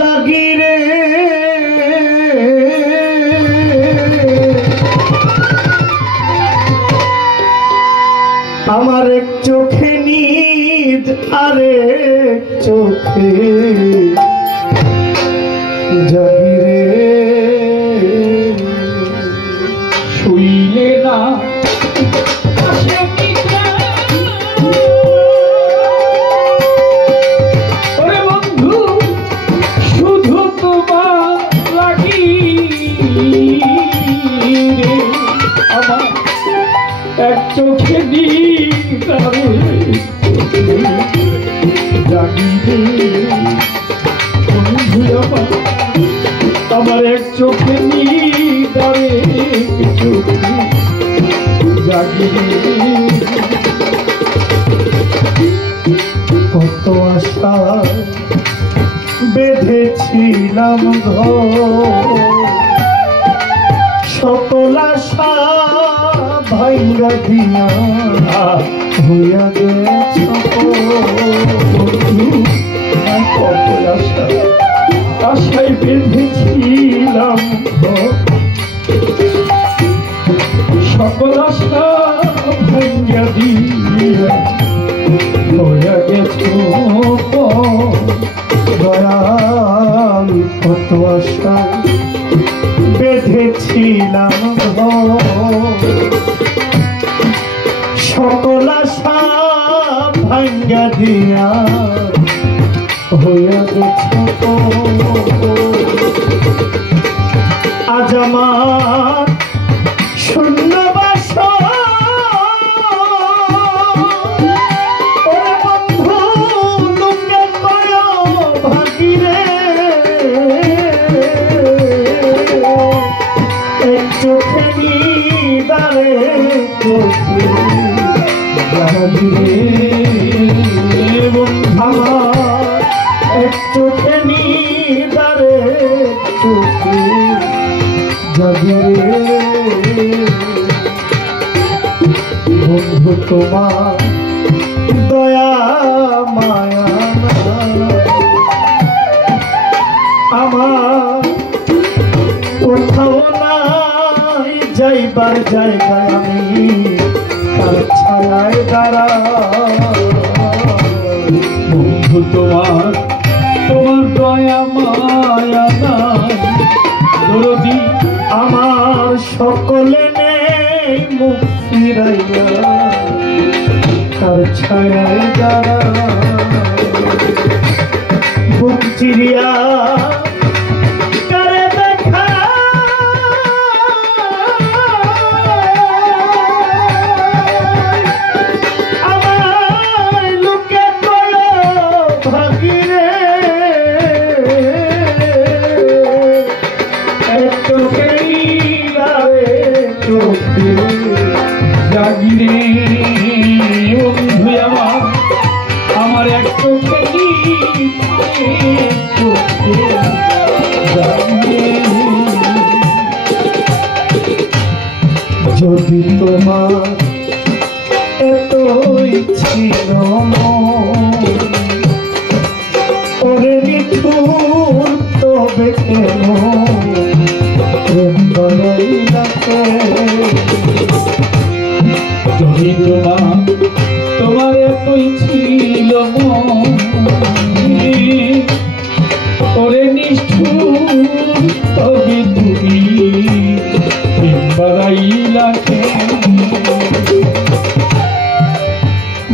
লাগি রে আমার এক চোখে নিদ আরেক চোখে জাগি রে শুইলে না ওরে বন্ধু শুধু তোমার লাগি রে আমার এক চোখে দিদারে জাগি রে বন্ধু আমার এক চোখে দিদারে জাগি কত আশা বেঁধেছিলাম ঘর সকল আশা ভাঙ্গা দিয়া হইয়া গেছ কত আশা আশায় বেঁধেছিলাম সকল আশা ভাঙ্গা দিয়া হইয়া গেছ দয়াল কত আশা বেঁধেছিলাম সকল আশা ভাঙ্গা দিয়া হইয়া গেছ আজ আমার শূন্য বাসা চোখে নিদারে চোখে আমার এক চোখে নিদারে চোখে জাগি রে বন্ধু তোমার দয়া মায়া আমার কোথাও নাই যাইবার জায়গায় আমি তার ছায়ায় দাঁড়া বন্ধু তোমার দয়া মায়া নাই দরদি আমার সকলে নেই মুখ ফিরাইয়া তার ছায়ায় দাঁড়া বুক চিরিয়া জাগি রে বন্ধু আমার এক চোখে যদি তোমার এতই ছিল ওরে নিঠুর তবে কেন যদি তোমার এতই ছিল ওরে নিষ্ঠুর তবে তুমি বাড়াইলা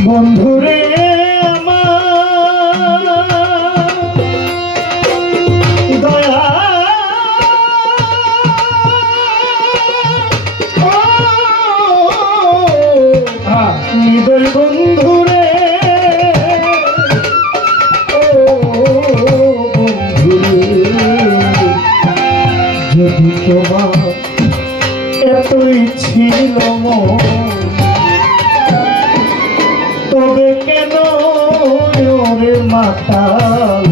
বন্ধুরে নিদয় বন্ধুরে যদি তোমার এতই ছিল তবে কেন ওরে মাতাল